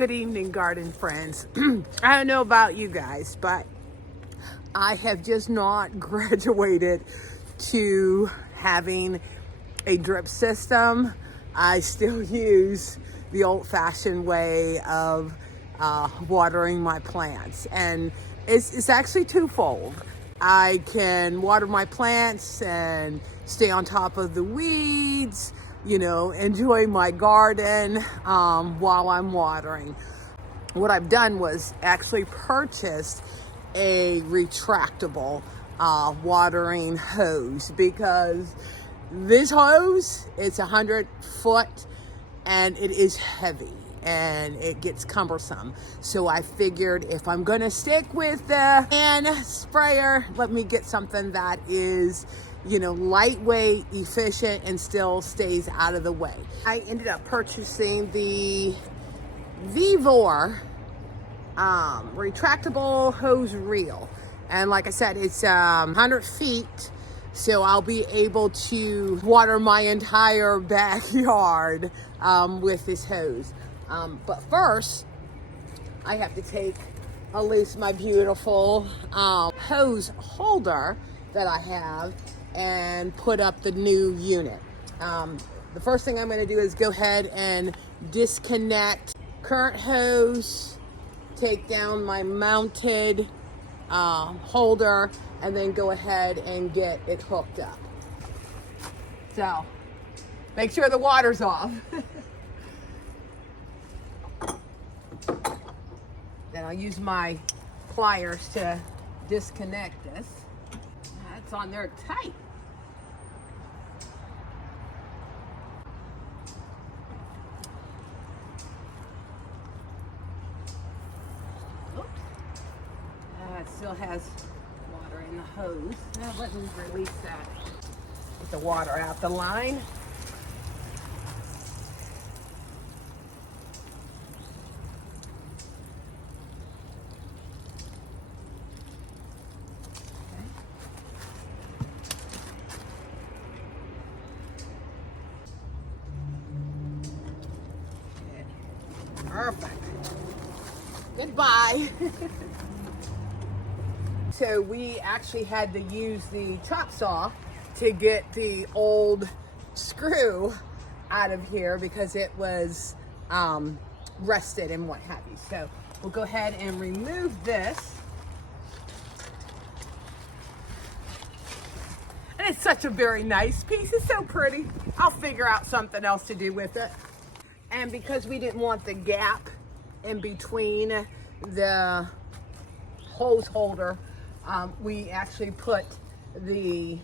Good evening, garden friends. I don't know about you guys, but I have just not graduated to having a drip system. I still use the old-fashioned way of watering my plants, and it's actually twofold. I can water my plants and stay on top of the weeds, enjoy my garden while I'm watering. What I've done was actually purchased a retractable watering hose, because this hose, it's 100 foot and it is heavy and it gets cumbersome. So I figured if I'm gonna stick with the hand sprayer, let me get something that is lightweight, efficient, and still stays out of the way. I ended up purchasing the Vevor retractable hose reel, and like I said, it's 100 feet, so I'll be able to water my entire backyard with this hose. But first, I have to take loose my beautiful hose holder that I have and put up the new unit. The first thing I'm going to do is go ahead and disconnect current hose, take down my mounted holder, and then go ahead and get it hooked up. So make sure the water's off. Then I'll use my pliers to disconnect this. That's on there tight. Oops. It still has water in the hose. Now let me release that. Get the water out the line. Perfect. Goodbye. So we actually had to use the chop saw to get the old screw out of here because it was rusted and what have you. So we'll go ahead and remove this. And it's such a very nice piece. It's so pretty. I'll figure out something else to do with it. And because we didn't want the gap in between the hose holder, we actually put a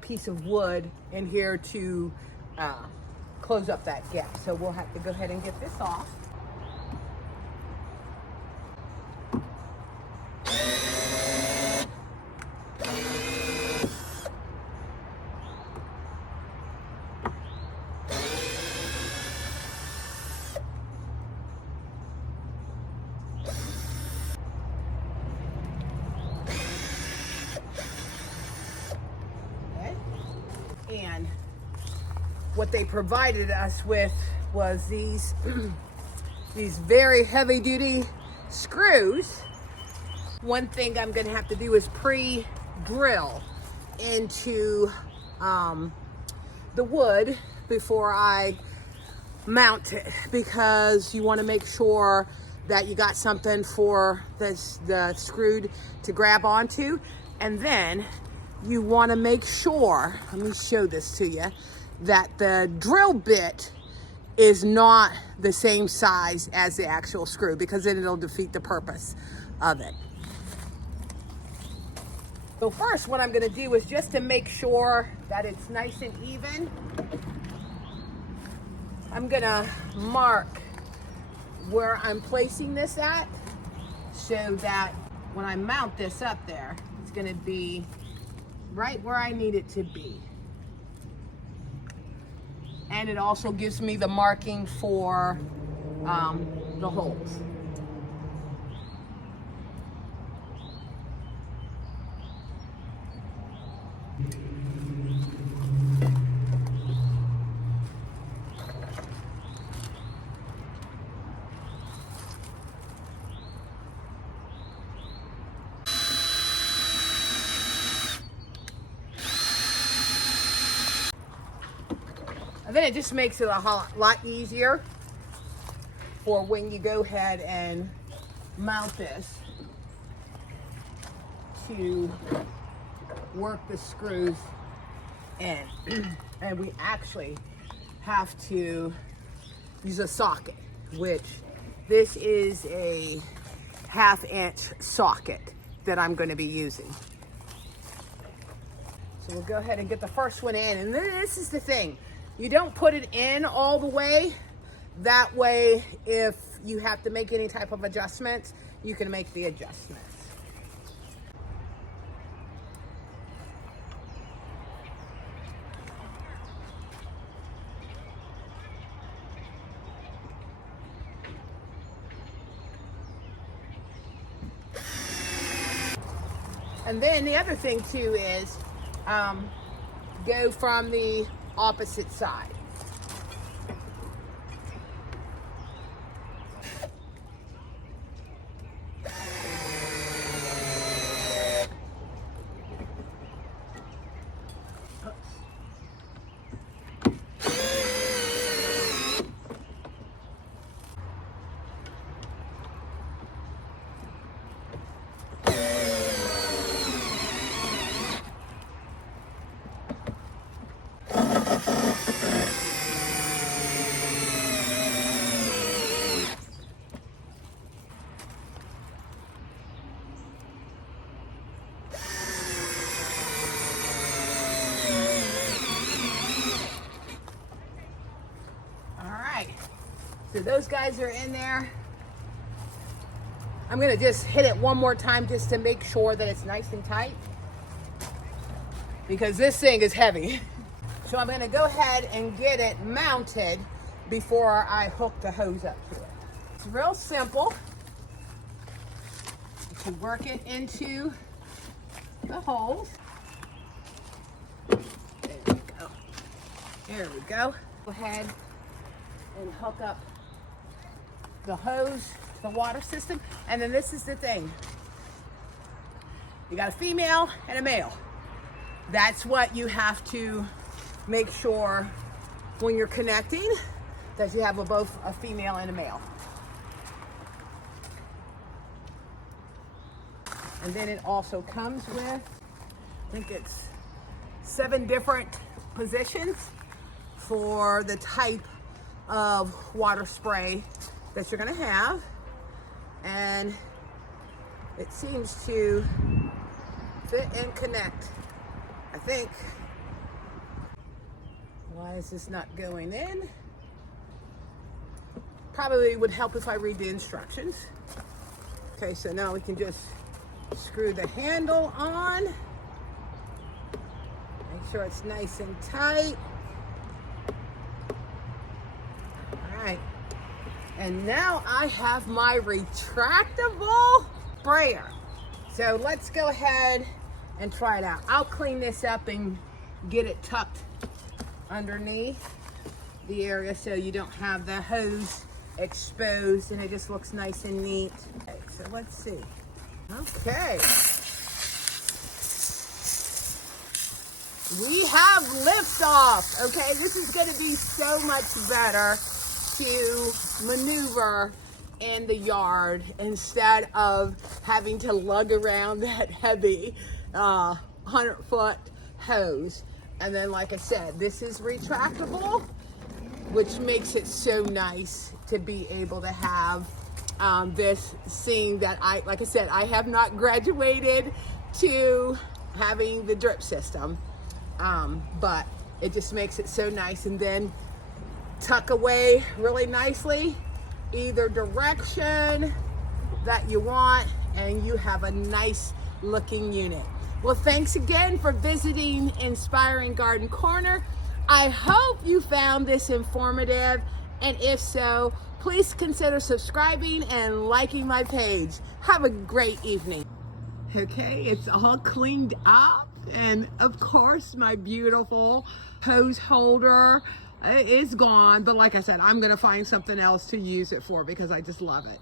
piece of wood in here to close up that gap. So we'll have to go ahead and get this off. And what they provided us with was these these very heavy duty screws. One thing I'm gonna have to do is pre-drill into the wood before I mount it, because you want to make sure that you got something for the screw to grab onto, and then you want to make sure, let me show this to you, that the drill bit is not the same size as the actual screw, because then it'll defeat the purpose of it. So first, what I'm going to do is, just to make sure that it's nice and even, I'm going to mark where I'm placing this at, so that when I mount this up there, it's going to be right where I need it to be. And it also gives me the marking for the holes. then it just makes it a lot easier for when you go ahead and mount this to work the screws in. And we actually have to use a socket, which this is a 1/2-inch socket that I'm going to be using. So we'll go ahead and get the first one in. And this is the thing. You don't put it in all the way. That way, if you have to make any type of adjustments, you can make the adjustments. And then the other thing too is go from the opposite side. So those guys are in there. I'm gonna just hit it one more time just to make sure that it's nice and tight, because this thing is heavy. So I'm gonna go ahead and get it mounted before I hook the hose up to it. It's real simple. You can work it into the holes. There we go. There we go. Go ahead and hook up the hose to the water system. And then this is the thing. You got a female and a male. That's what you have to make sure when you're connecting, that you have both a female and a male. And then it also comes with, I think it's 7 different positions for the type of water spray that you're gonna have. And it seems to fit and connect. I think. Why is this not going in? Probably would help if I read the instructions. Okay, so now we can just screw the handle on. Make sure it's nice and tight. All right. And now I have my retractable sprayer. So let's go ahead and try it out. I'll clean this up and get it tucked underneath the area so you don't have the hose exposed and it just looks nice and neat. Okay, so let's see. Okay. We have liftoff. Okay, this is going to be so much better to maneuver in the yard instead of having to lug around that heavy 100-foot hose. And then, like I said, this is retractable, which makes it so nice to be able to have this, seeing that like I said, I have not graduated to having the drip system, but it just makes it so nice. And then tuck away really nicely either direction that you want, and you have a nice looking unit. Well, thanks again for visiting Inspiring Garden Corner. I hope you found this informative, and if so, please consider subscribing and liking my page. Have a great evening. Okay, it's all cleaned up, and of course my beautiful hose holder is gone, but like I said, I'm gonna find something else to use it for because I just love it.